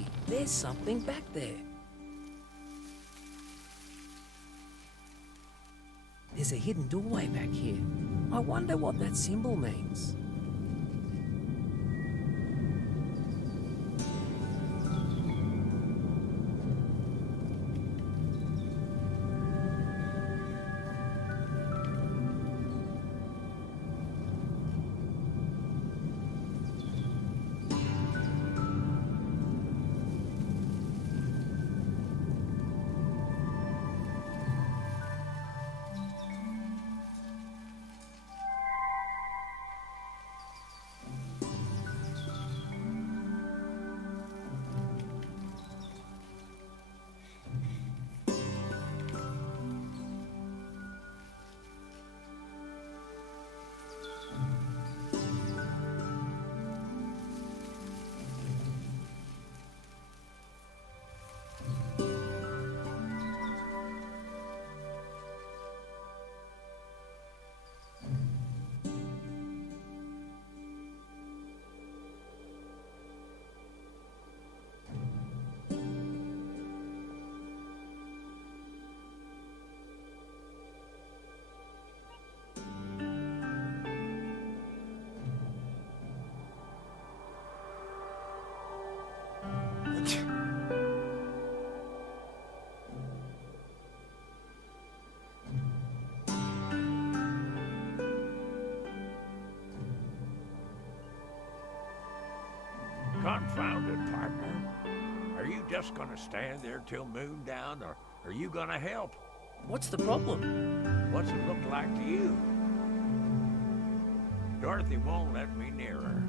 Hey, there's something back there. There's a hidden doorway back here. I wonder what that symbol means. Confounded, partner. Are you just gonna stand there till moon down, or are you gonna help? What's the problem? What's it look like to you? Dorothy won't let me near her.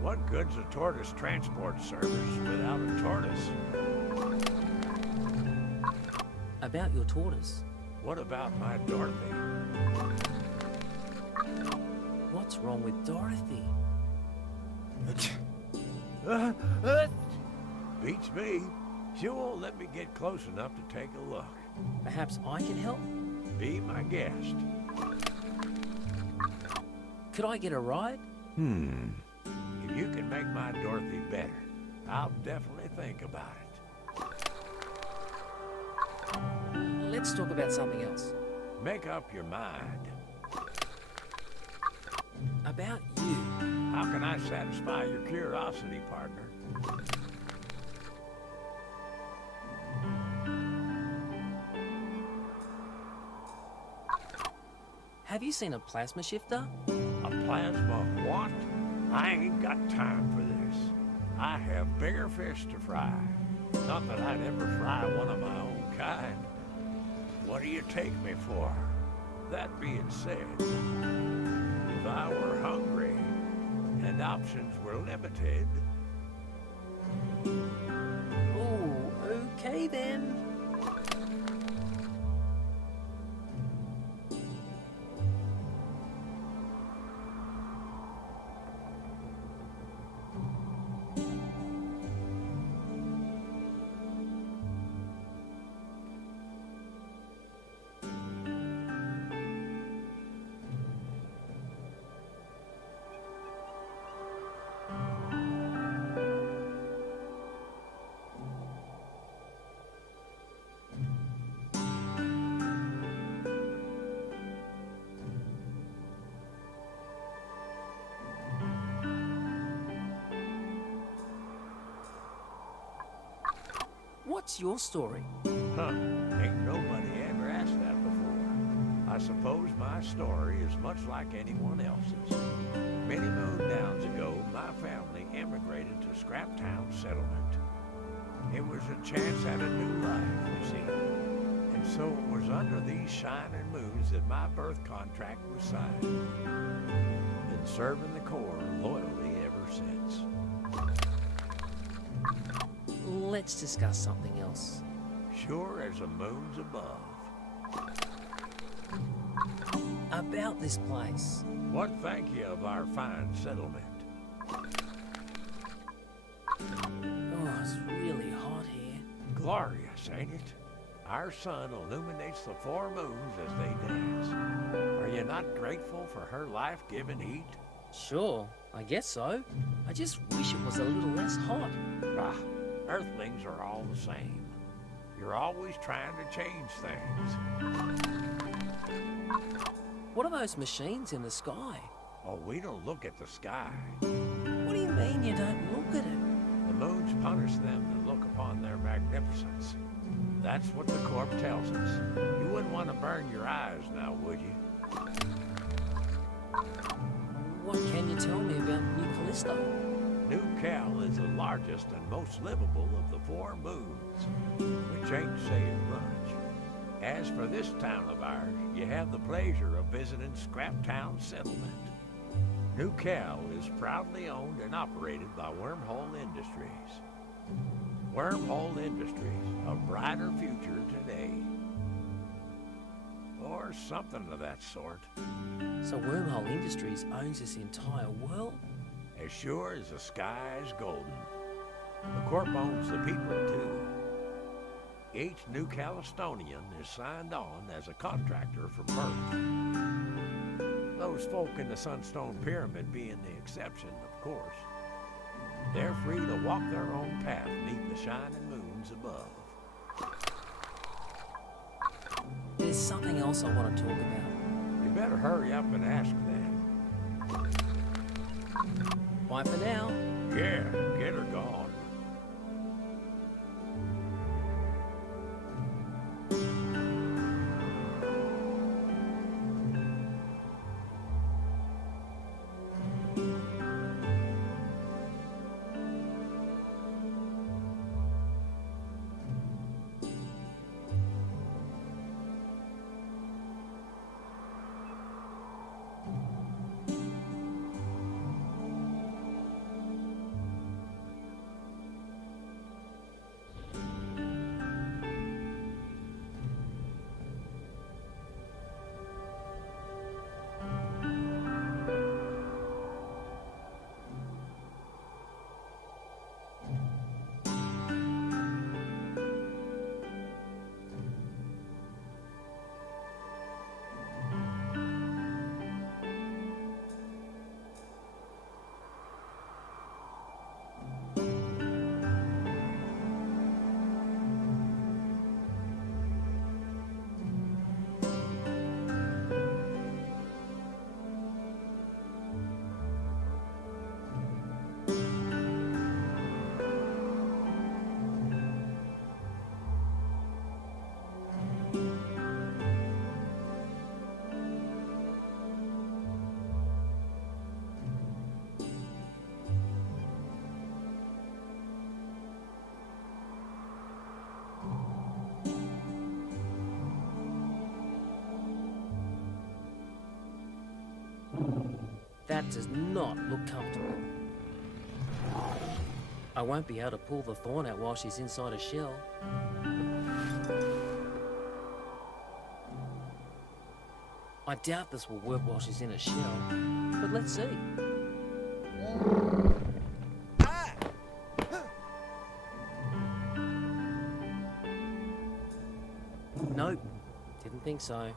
What good's a tortoise transport service without a tortoise? About your tortoise. What about my Dorothy? What's wrong with Dorothy? Beats me. She won't let me get close enough to take a look. Perhaps I can help? Be my guest. Could I get a ride? If you can make my Dorothy better, I'll definitely think about it. Let's talk about something else. Make up your mind. About you. How can I satisfy your curiosity, partner? Have you seen a plasma shifter? A plasma what? I ain't got time for this. I have bigger fish to fry. Not that I'd ever fry one of my own kind. What do you take me for? That being said, if I were hungry and options were limited... Oh, okay then. What's your story? Ain't nobody ever asked that before. I suppose my story is much like anyone else's. Many moon downs ago, my family immigrated to Scraptown Settlement. It was a chance at a new life, you see. And so it was under these shining moons that my birth contract was signed. Been serving the Corps loyally ever since. Let's discuss something else. Sure as the moon's above. About this place. What think you of our fine settlement? Oh, it's really hot here. Glorious, ain't it? Our sun illuminates the 4 moons as they dance. Are you not grateful for her life-giving heat? Sure, I guess so. I just wish it was a little less hot. Ah, Earthlings are all the same. You're always trying to change things. What are those machines in the sky? Oh, we don't look at the sky. What do you mean you don't look at it? The moons punish them that look upon their magnificence. That's what the Corp tells us. You wouldn't want to burn your eyes now, would you? What can you tell me about New Callisto? New Cal is the largest and most livable of the 4 moons, which ain't saying much. As for this town of ours, you have the pleasure of visiting Scraptown Settlement. New Cal is proudly owned and operated by Wormhole Industries. Wormhole Industries, a brighter future today. Or something of that sort. So Wormhole Industries owns this entire world? As sure as the sky's golden. The Corp owns the people, too. Each New Calistonian is signed on as a contractor from Earth. Those folk in the Sunstone Pyramid being the exception, of course. They're free to walk their own path neath the shining moons above. There's something else I want to talk about. You better hurry up and ask them. Bye for now. Yeah, get her gone. That does not look comfortable. I won't be able to pull the thorn out while she's inside a shell. I doubt this will work while she's in a shell, but let's see. Nope, didn't think so.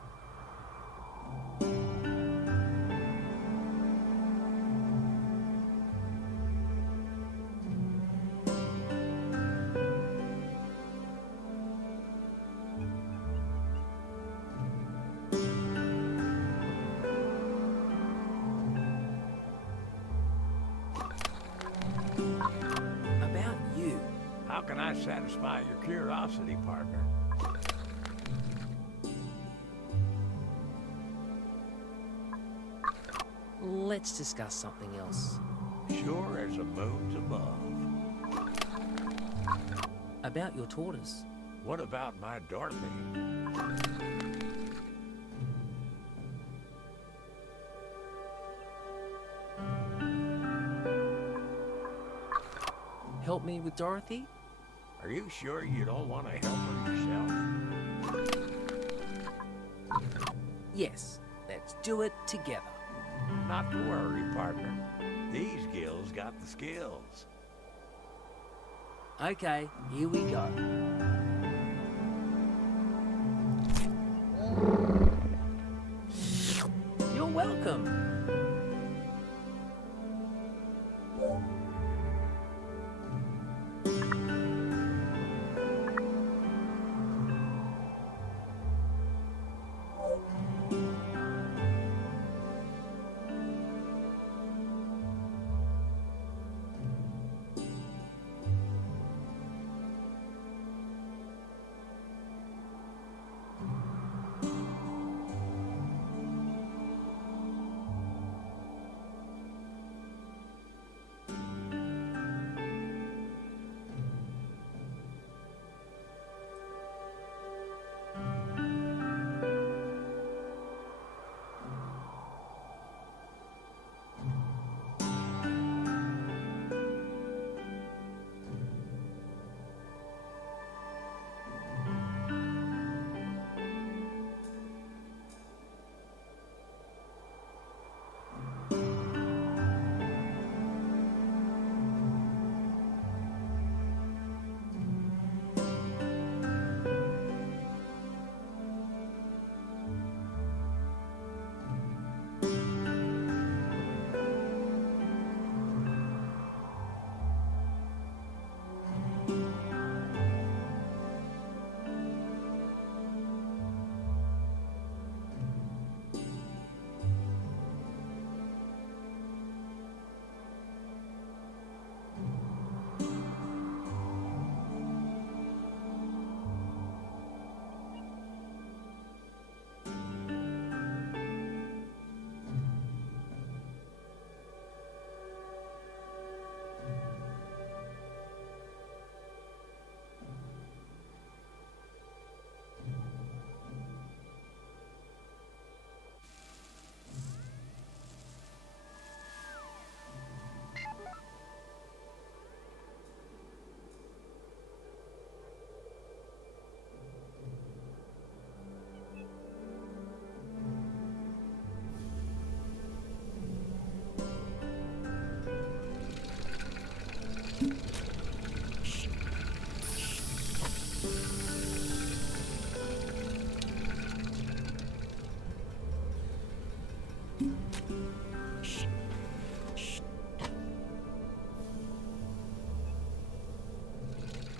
About you. How can I satisfy your curiosity, partner? Let's discuss something else. Sure as the moon's above. About your tortoise. What about my Dorothy? Help me with Dorothy? Are you sure you don't want to help her yourself? Yes, let's do it together. Not to worry, partner. These gills got the skills. Okay, here we go. You're welcome.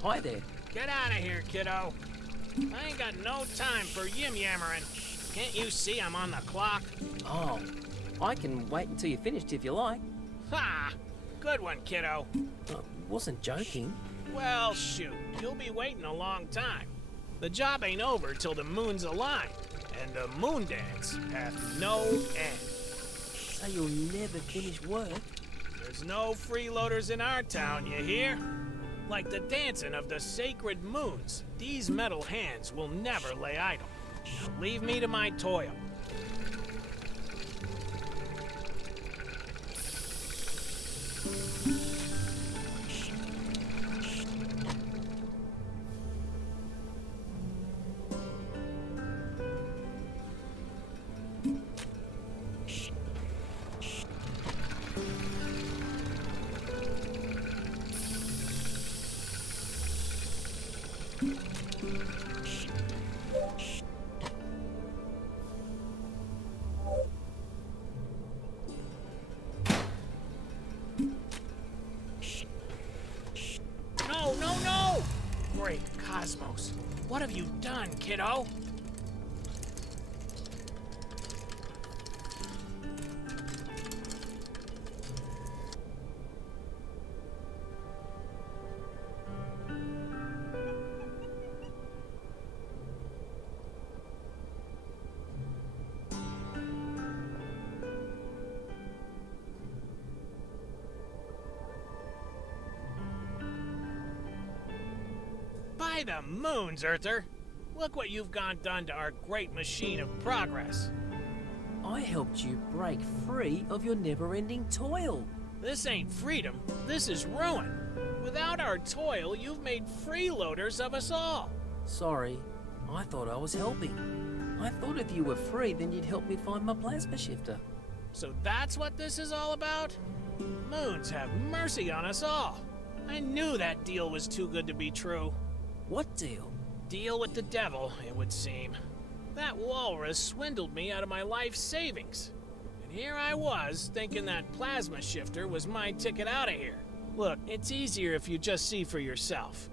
Hi there. Get out of here, kiddo. I ain't got no time for yim-yammering. Can't you see I'm on the clock? Oh, I can wait until you're finished if you like. Ha! Good one, kiddo. I wasn't joking. Well, shoot. You'll be waiting a long time. The job ain't over till the moon's aligned, and the moon dance hath no end. So you'll never finish work? There's no freeloaders in our town, you hear? Like the dancing of the sacred moons, these metal hands will never lay idle. Now leave me to my toil. No! Great cosmos. What have you done, kiddo? By the moons, Earther! Look what you've done to our great machine of progress. I helped you break free of your never-ending toil. This ain't freedom, this is ruin. Without our toil, you've made freeloaders of us all. Sorry, I thought I was helping. I thought if you were free, then you'd help me find my plasma shifter. So that's what this is all about? Moons have mercy on us all. I knew that deal was too good to be true. What deal? Deal with the devil, it would seem. That walrus swindled me out of my life savings. And here I was, thinking that plasma shifter was my ticket out of here. Look, it's easier if you just see for yourself.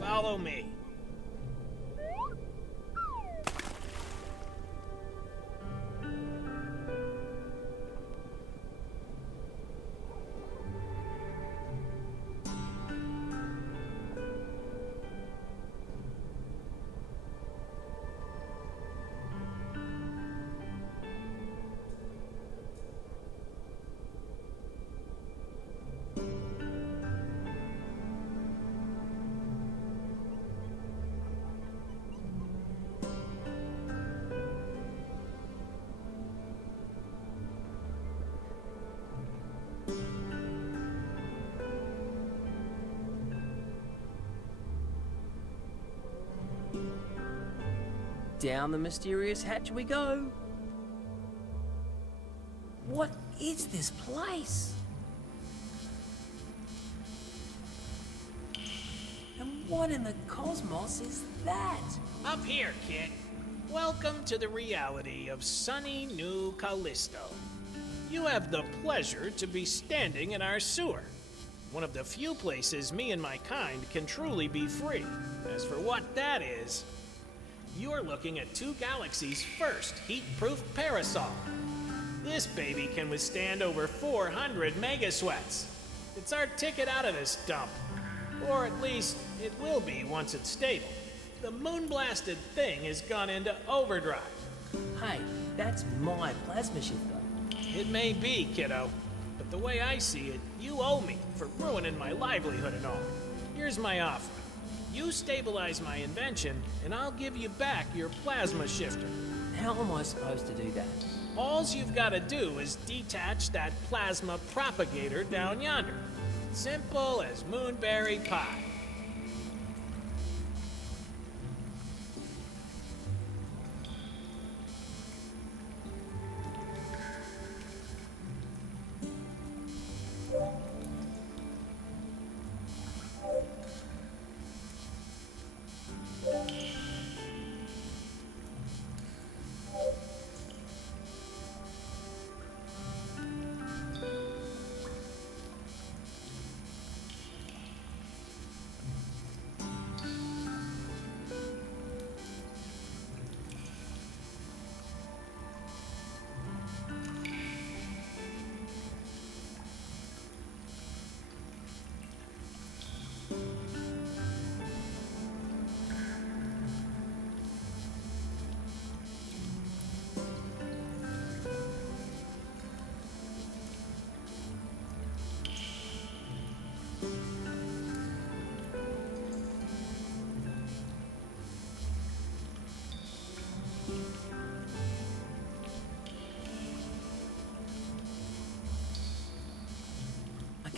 Follow me. Down the mysterious hatch we go. What is this place? And what in the cosmos is that? Up here, kid. Welcome to the reality of sunny New Callisto. You have the pleasure to be standing in our sewer. One of the few places me and my kind can truly be free. As for what that is, you're looking at 2 galaxies' first heat-proof parasol. This baby can withstand over 400 megasweats. It's our ticket out of this dump. Or at least, it will be once it's stable. The moon-blasted thing has gone into overdrive. Hey, that's my plasma shifter. It may be, kiddo, but the way I see it, you owe me for ruining my livelihood and all. Here's my offer. You stabilize my invention, and I'll give you back your plasma shifter. How am I supposed to do that? Alls you've got to do is detach that plasma propagator down yonder. Simple as moonberry pie.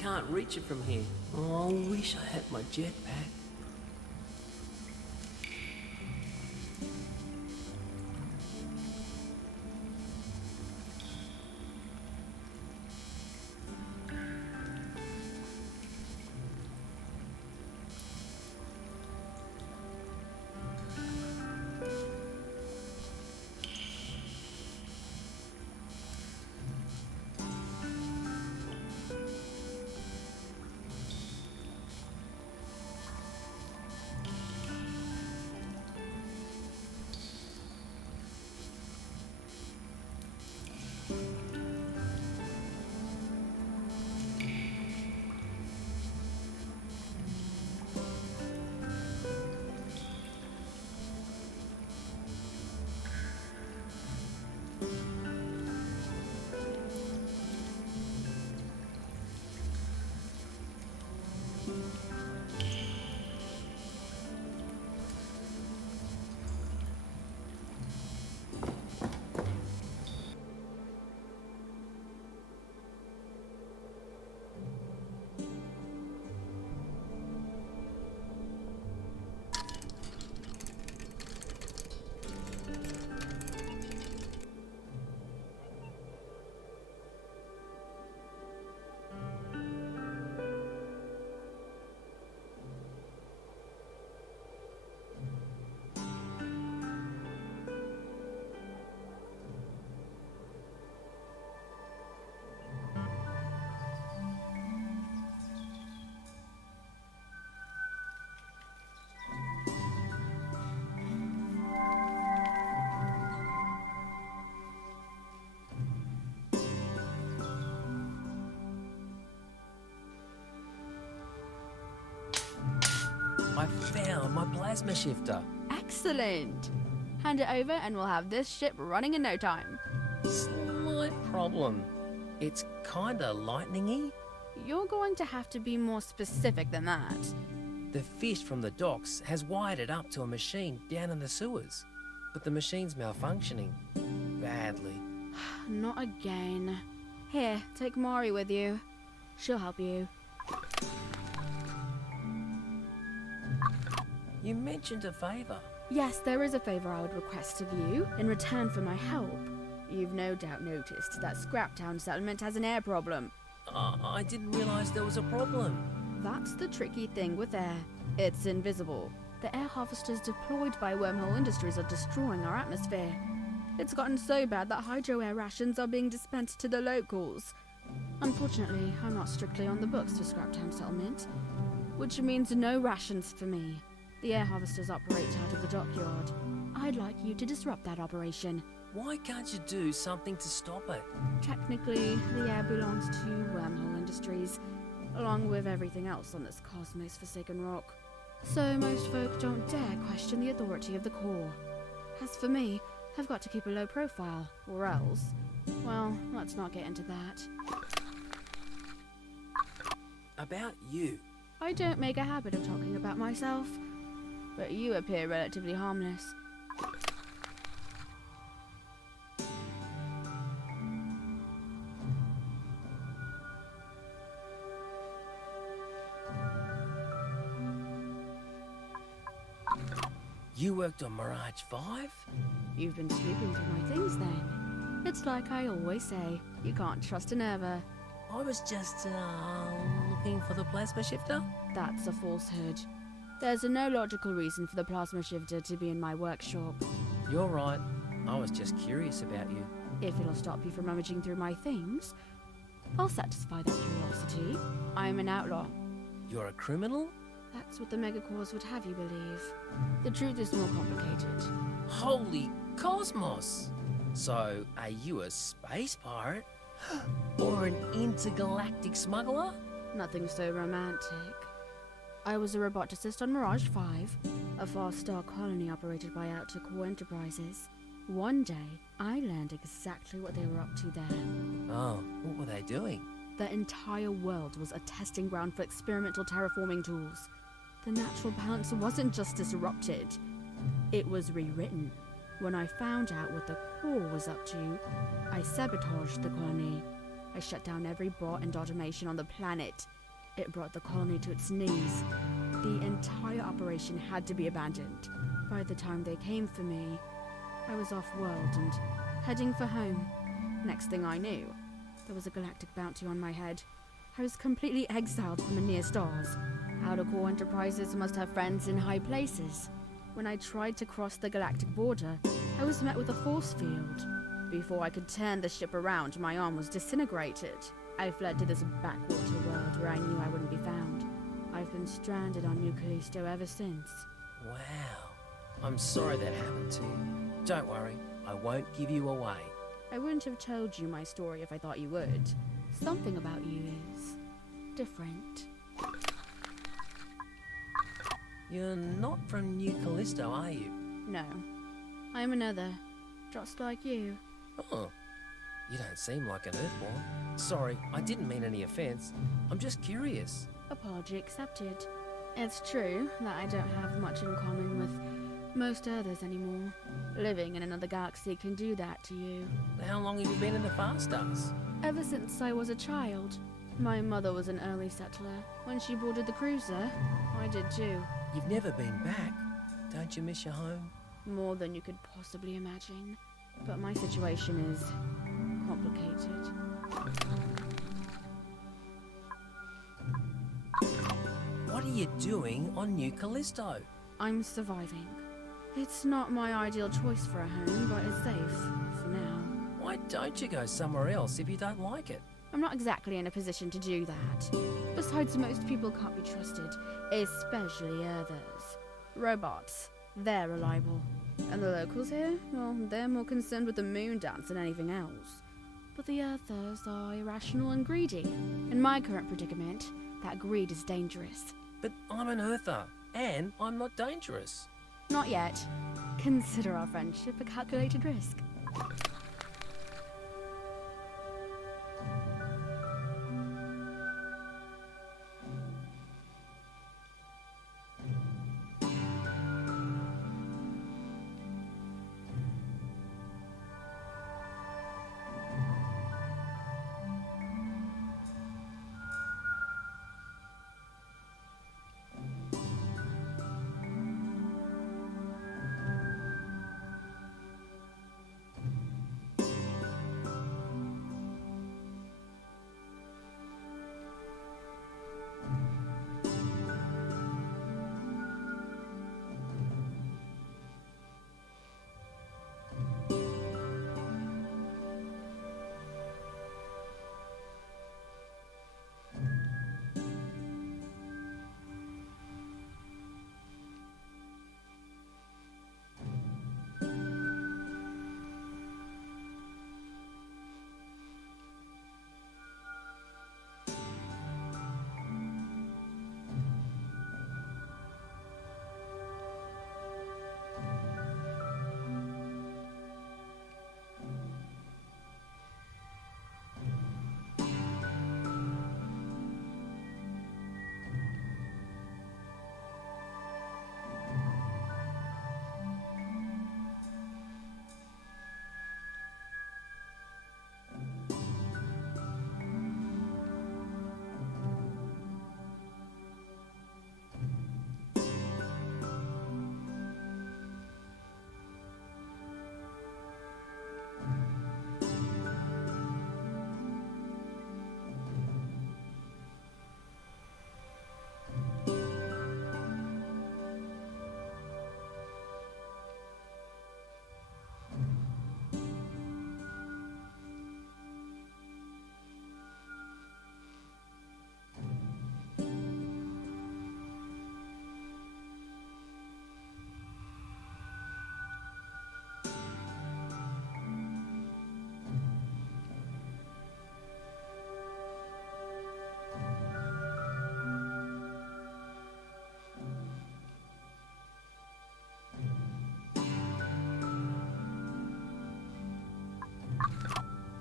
can't reach it from here. Oh, I wish I had my jetpack. I found my plasma shifter. Excellent. Hand it over and we'll have this ship running in no time. Slight problem. It's kinda lightning-y. You're going to have to be more specific than that. The fish from the docks has wired it up to a machine down in the sewers. But the machine's malfunctioning. Badly. Not again. Here, take Mari with you. She'll help you. You mentioned a favour. Yes, there is a favour I would request of you in return for my help. You've no doubt noticed that Scraptown settlement has an air problem. I didn't realise there was a problem. That's the tricky thing with air. It's invisible. The air harvesters deployed by Wormhole Industries are destroying our atmosphere. It's gotten so bad that hydro air rations are being dispensed to the locals. Unfortunately, I'm not strictly on the books for Scraptown settlement, which means no rations for me. The air harvesters operate out of the dockyard. I'd like you to disrupt that operation. Why can't you do something to stop it? Technically, the air belongs to Wormhole Industries, along with everything else on this cosmos forsaken rock. So most folk don't dare question the authority of the core. As for me, I've got to keep a low profile, or else... Well, let's not get into that. About you. I don't make a habit of talking about myself, but you appear relatively harmless. You worked on Mirage 5? You've been snooping through my things then. It's like I always say, you can't trust a Nerva. I was just, looking for the plasma shifter. That's a falsehood. There's no logical reason for the plasma shifter to be in my workshop. You're right. I was just curious about you. If it'll stop you from rummaging through my things, I'll satisfy that curiosity. I'm an outlaw. You're a criminal? That's what the Megacores would have you believe. The truth is more complicated. Holy cosmos! So, are you a space pirate? Or an intergalactic smuggler? Nothing so romantic. I was a roboticist on Mirage 5, a far-star colony operated by Outer Core Enterprises. One day, I learned exactly what they were up to there. Oh, what were they doing? The entire world was a testing ground for experimental terraforming tools. The natural balance wasn't just disrupted, it was rewritten. When I found out what the core was up to, I sabotaged the colony. I shut down every bot and automation on the planet. It brought the colony to its knees. The entire operation had to be abandoned. By the time they came for me, I was off-world and heading for home. Next thing I knew, there was a galactic bounty on my head. I was completely exiled from the near stars. Outer-core enterprises must have friends in high places. When I tried to cross the galactic border, I was met with a force field. Before I could turn the ship around, my arm was disintegrated. I fled to this backwater world where I knew I wouldn't be found. I've been stranded on New Callisto ever since. Wow. I'm sorry that happened to you. Don't worry, I won't give you away. I wouldn't have told you my story if I thought you would. Something about you is different. You're not from New Callisto, are you? No, I'm another, just like you. Oh, you don't seem like an Earthborn. Sorry, I didn't mean any offense. I'm just curious. Apology accepted. It's true that I don't have much in common with most others anymore. Living in another galaxy can do that to you. How long have you been in the Far Stars? Ever since I was a child. My mother was an early settler. When she boarded the cruiser, I did too. You've never been back. Don't you miss your home? More than you could possibly imagine. But my situation is complicated. What are you doing on New Callisto? I'm surviving. It's not my ideal choice for a home, but it's safe for now. Why don't you go somewhere else if you don't like it? I'm not exactly in a position to do that. Besides, most people can't be trusted, especially others. Robots, they're reliable. And the locals here, well, they're more concerned with the moon dance than anything else. But the others are irrational and greedy. In my current predicament, that greed is dangerous. But I'm an Earther, and I'm not dangerous. Not yet. Consider our friendship a calculated risk.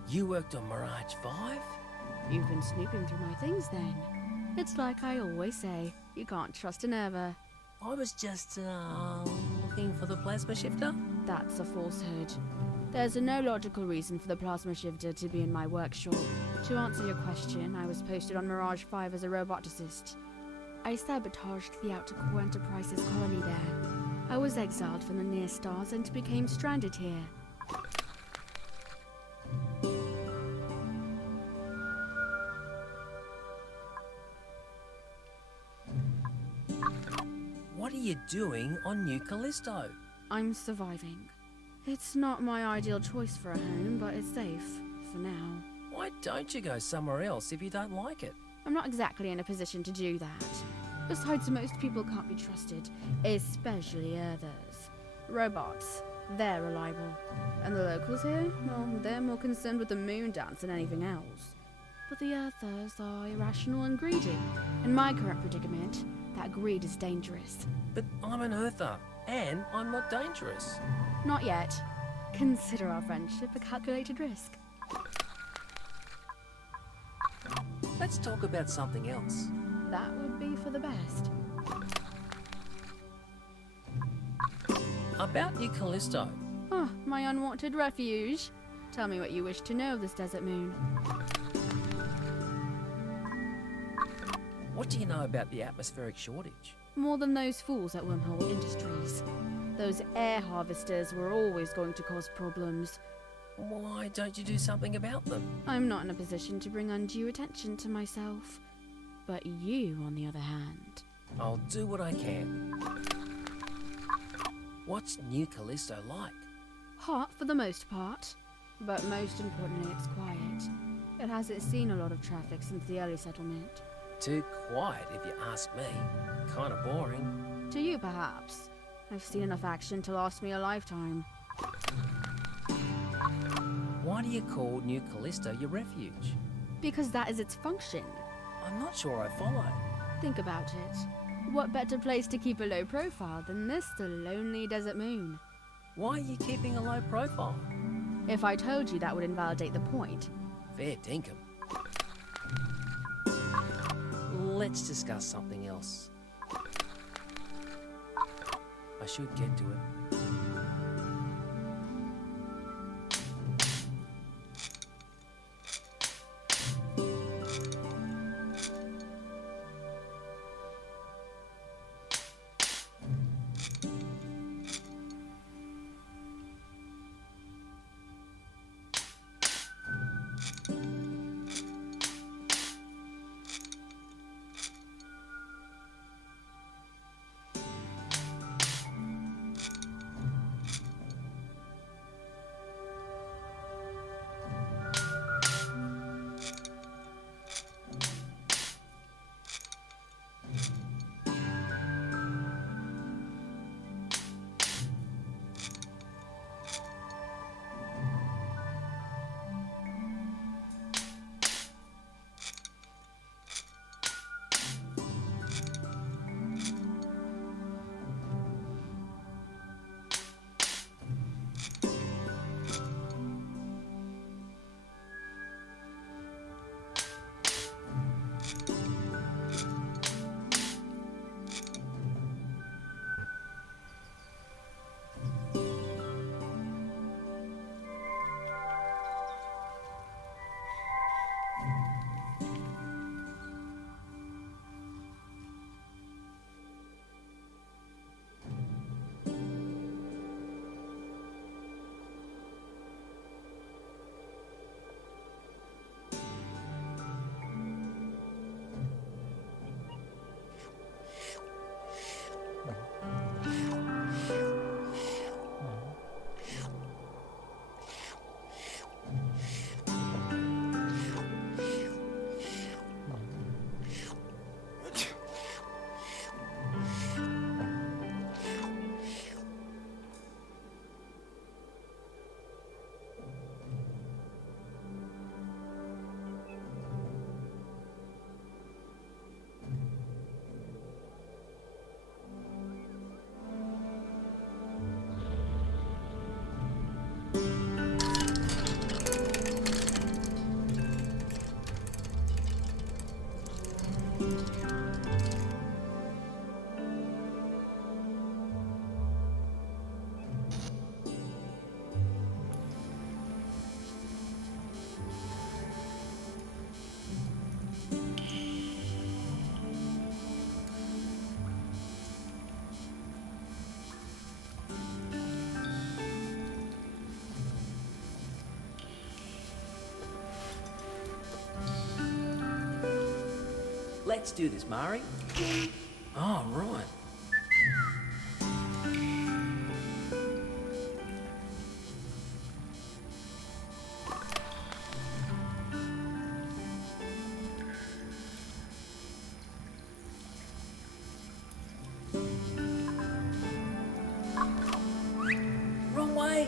You worked on Mirage 5? You've been snooping through my things then. It's like I always say, you can't trust an Ever. I was just, looking for the plasma shifter. That's a falsehood. There's no logical reason for the plasma shifter to be in my workshop. To answer your question, I was posted on Mirage 5 as a roboticist. I sabotaged the Outer Core Enterprise's colony there. I was exiled from the near stars and became stranded here. What are you doing on New Callisto? I'm surviving. It's not my ideal choice for a home, but it's safe, for now. Why don't you go somewhere else if you don't like it? I'm not exactly in a position to do that. Besides, most people can't be trusted, especially others. Robots, they're reliable. And the locals here, well, they're more concerned with the moon dance than anything else. But the others are irrational and greedy. In my current predicament, that greed is dangerous. But I'm an Earther, and I'm not dangerous. Not yet. Consider our friendship a calculated risk. Let's talk about something else. That would be for the best. About New Callisto. Oh, my unwanted refuge. Tell me what you wish to know of this desert moon. What do you know about the atmospheric shortage? More than those fools at Wormhole Industries. Those air harvesters were always going to cause problems. Why don't you do something about them? I'm not in a position to bring undue attention to myself. But you, on the other hand... I'll do what I can. What's New Callisto like? Hot for the most part. But most importantly, it's quiet. It hasn't seen a lot of traffic since the early settlement. Too quiet, if you ask me. Kinda boring. To you, perhaps. I've seen enough action to last me a lifetime. Why do you call New Callisto your refuge? Because that is its function. I'm not sure I follow. Think about it. What better place to keep a low profile than this, the lonely desert moon? Why are you keeping a low profile? If I told you, that would invalidate the point. Fair dinkum. Let's discuss something else. I should get to it. let's do this, Mari. Oh, right. Wrong way.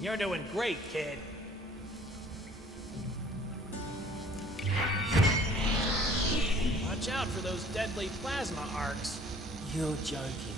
You're doing great, kid. Watch out for those deadly plasma arcs. You're joking.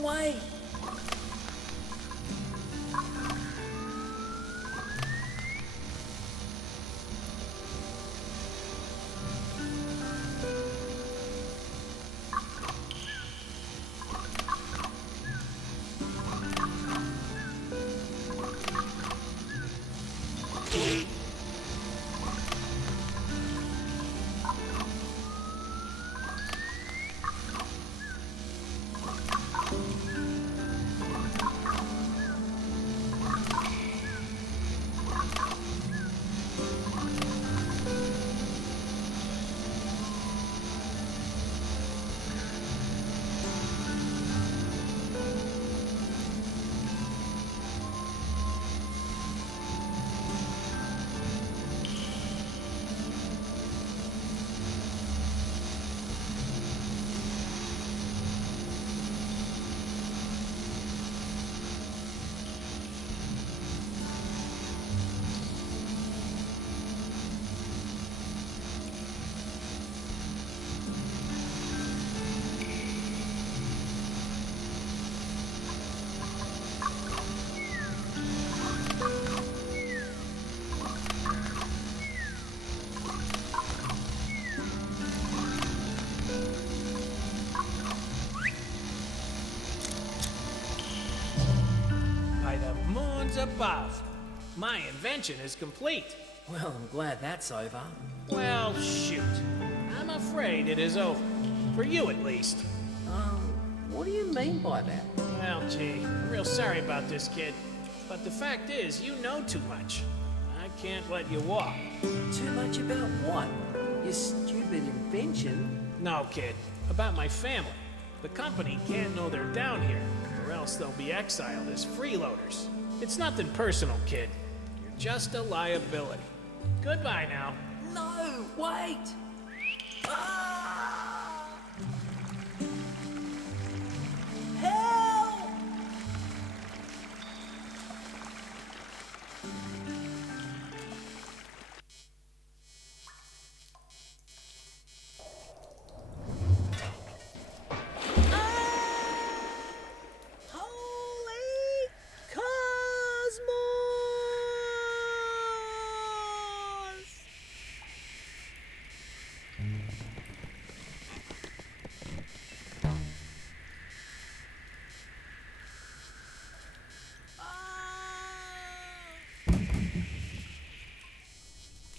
Wrong way! By the moons above, my invention is complete. Well, I'm glad that's over. Well, shoot. I'm afraid it is over. For you, at least. What do you mean by that? Well, gee, I'm real sorry about this, kid. But the fact is, you know too much. I can't let you walk. Too much about what? Your stupid invention? No, kid. About my family. The company can't know they're down here, or else they'll be exiled as freeloaders. It's nothing personal, kid. You're just a liability. Goodbye now. No, wait! Ah! Help! Holy Cosmos!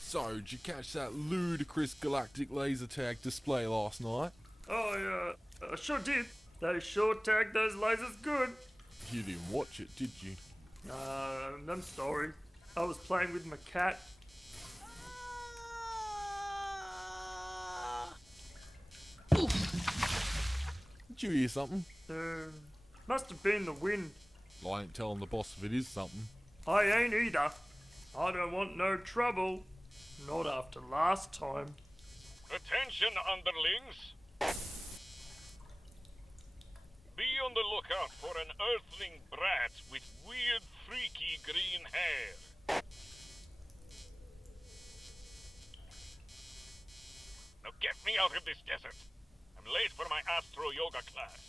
So, did you catch that ludicrous galactic laser tag display last night? Oh, yeah, I sure did. They sure tagged those lasers good. You didn't watch it, did you? I'm sorry. I was playing with my cat. Did you hear something? Must have been the wind. Well, I ain't telling the boss if it is something. I ain't either. I don't want no trouble. Not after last time. Attention, underlings! Be on the lookout for an earthling brat with weird, freaky green hair. Now get me out of this desert. I'm late for my astro yoga class.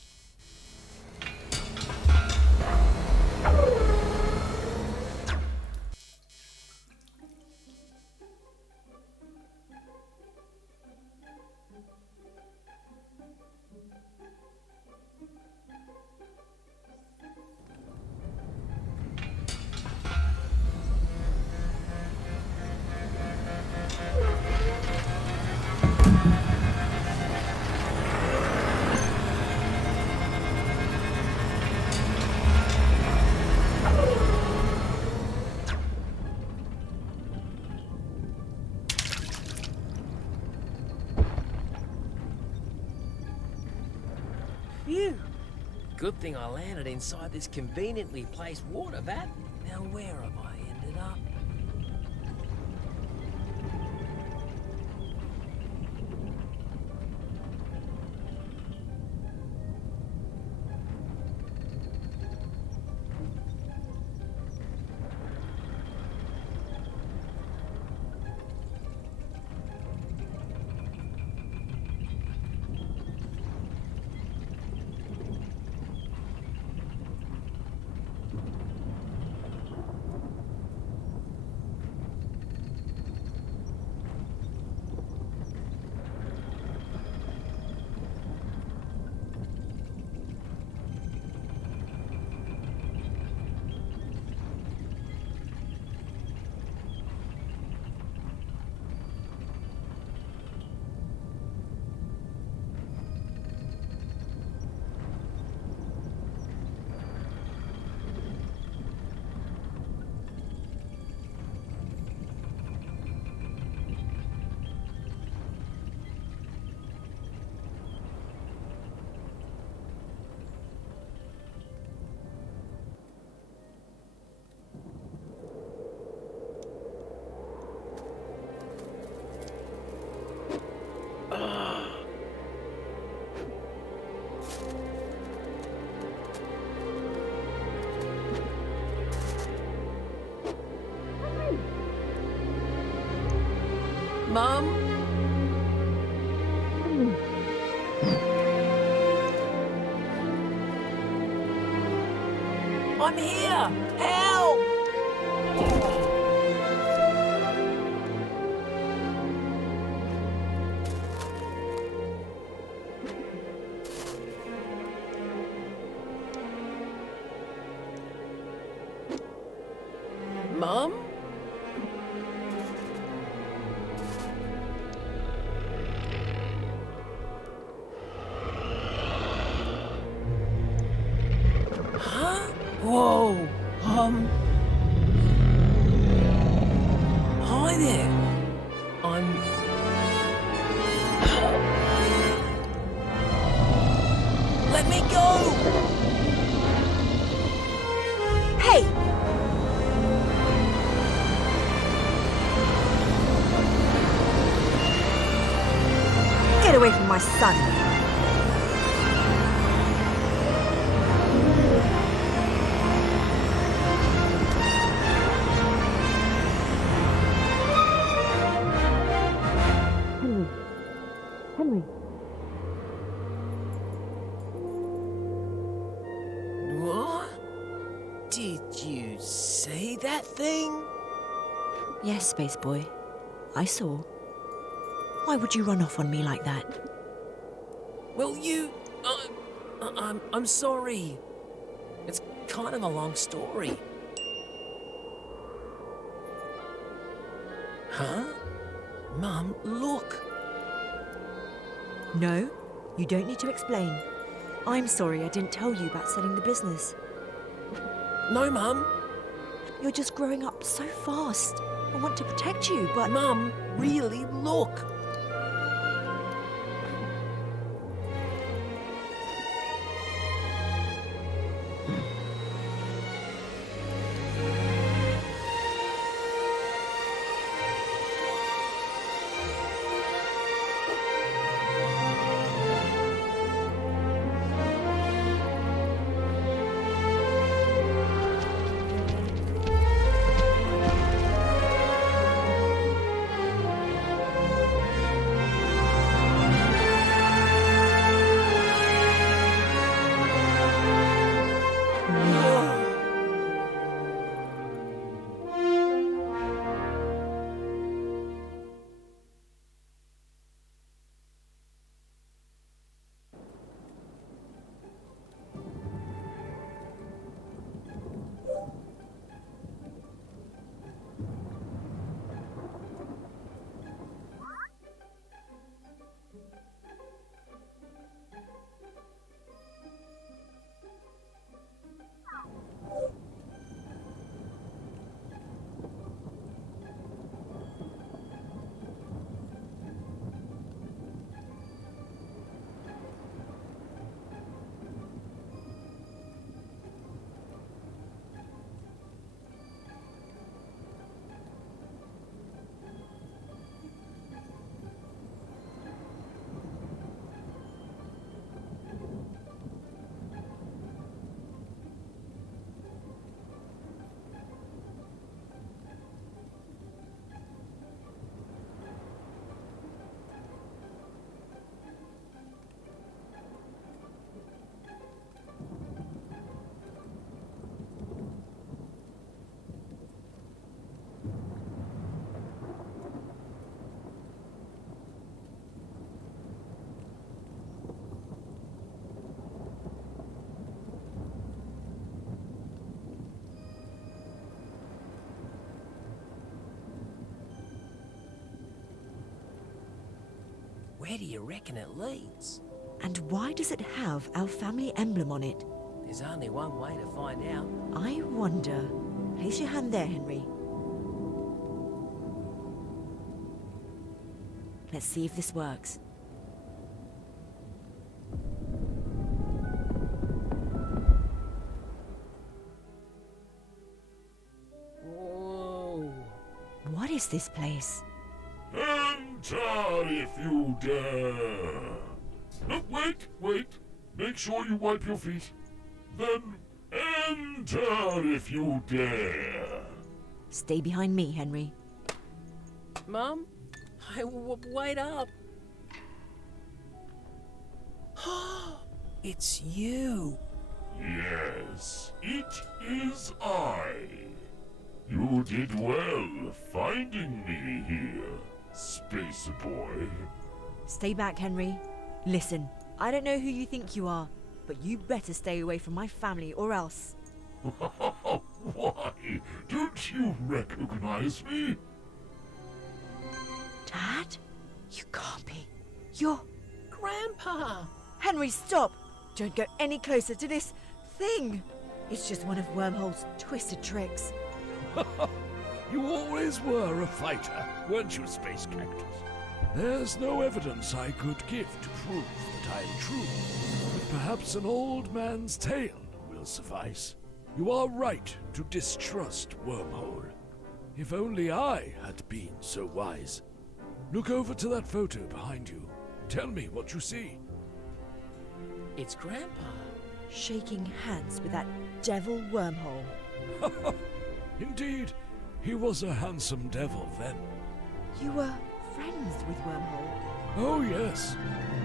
Phew! Good thing I landed inside this conveniently placed water vat. Now where have I ended up? Mum? I'm here! Help! Mum? Huh? Whoa! Hi there. Let me go! Hey! Get away from my son! Henry. What? Did you see that thing? Yes, Space Boy. I saw. Why would you run off on me like that? Well, I'm sorry. It's kind of a long story. Huh? Mum, look. No, you don't need to explain. I'm sorry I didn't tell you about selling the business. No, Mum. You're just growing up so fast. I want to protect you, but... Mum, really, look. Where do you reckon it leads? And why does it have our family emblem on it? There's only one way to find out. I wonder. Place your hand there, Henry. Let's see if this works. Whoa. What is this place? Enter if you dare. No, wait. Make sure you wipe your feet. Then enter if you dare. Stay behind me, Henry. Mum, Hey, wait up. It's you. Yes, it is I. You did well finding me here, Space Boy. Stay back, Henry. Listen, I don't know who you think you are, but you better stay away from my family or else. Why, don't you recognize me? Dad? You can't be. You're... Grandpa! Henry, stop! Don't go any closer to this thing! It's just one of Wormhole's twisted tricks. You always were a fighter, weren't you, Space Cactus? There's no evidence I could give to prove that I'm true, but perhaps an old man's tale will suffice. You are right to distrust Wormhole. If only I had been so wise. Look over to that photo behind you. Tell me what you see. It's Grandpa. Shaking hands with that devil Wormhole. Indeed, he was a handsome devil then. You were friends with Wormhole? Oh yes,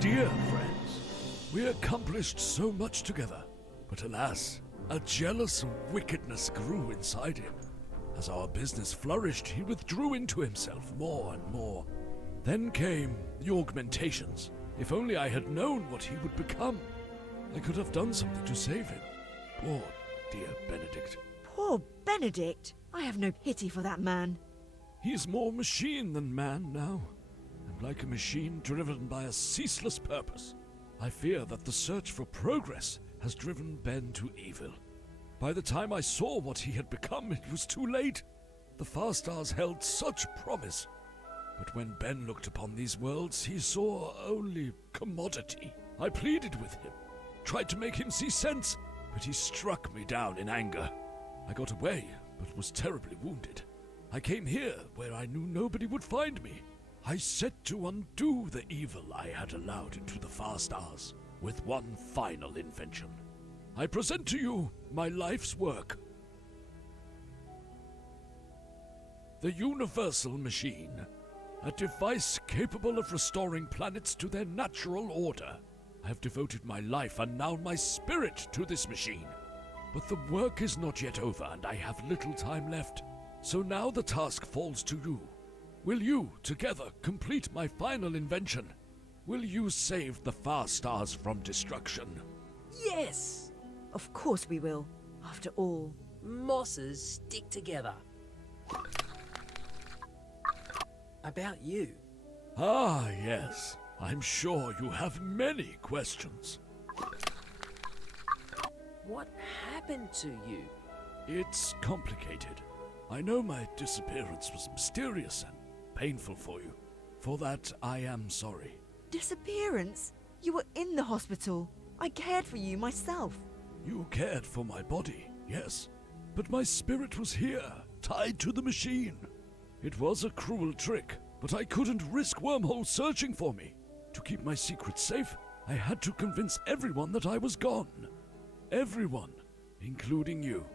dear friends. We accomplished so much together, but alas, a jealous wickedness grew inside him. As our business flourished, he withdrew into himself more and more. Then came the augmentations. If only I had known what he would become, I could have done something to save him. Poor dear Benedict. Poor Benedict! I have no pity for that man. He's more machine than man now, and like a machine driven by a ceaseless purpose. I fear that the search for progress has driven Ben to evil. By the time I saw what he had become, it was too late. The Far Stars held such promise. But when Ben looked upon these worlds, he saw only commodity. I pleaded with him, tried to make him see sense, but he struck me down in anger. I got away, but was terribly wounded. I came here, where I knew nobody would find me. I set to undo the evil I had allowed into the Far Stars, with one final invention. I present to you my life's work. The Universal Machine, a device capable of restoring planets to their natural order. I have devoted my life and now my spirit to this machine. But the work is not yet over and I have little time left. So now the task falls to you. Will you, together, complete my final invention? Will you save the Far Stars from destruction? Yes! Of course we will. After all, Mosses stick together. About you. Ah, yes. I'm sure you have many questions. What happened to you? It's complicated. I know my disappearance was mysterious and painful for you. For that, I am sorry. disappearance? You were in the hospital. I cared for you myself. You cared for my body, yes. But my spirit was here, tied to the machine. It was a cruel trick, but I couldn't risk Wormhole searching for me. To keep my secret safe, I had to convince everyone that I was gone. Everyone, including you.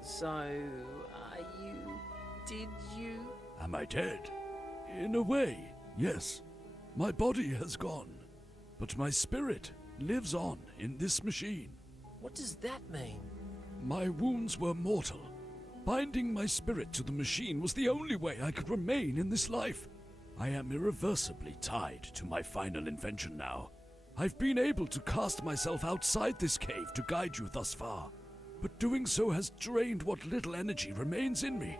So, are you... did you... Am I dead? In a way, yes. My body has gone, but my spirit lives on in this machine. What does that mean? My wounds were mortal. Binding my spirit to the machine was the only way I could remain in this life. I am irreversibly tied to my final invention now. I've been able to cast myself outside this cave to guide you thus far, but doing so has drained what little energy remains in me.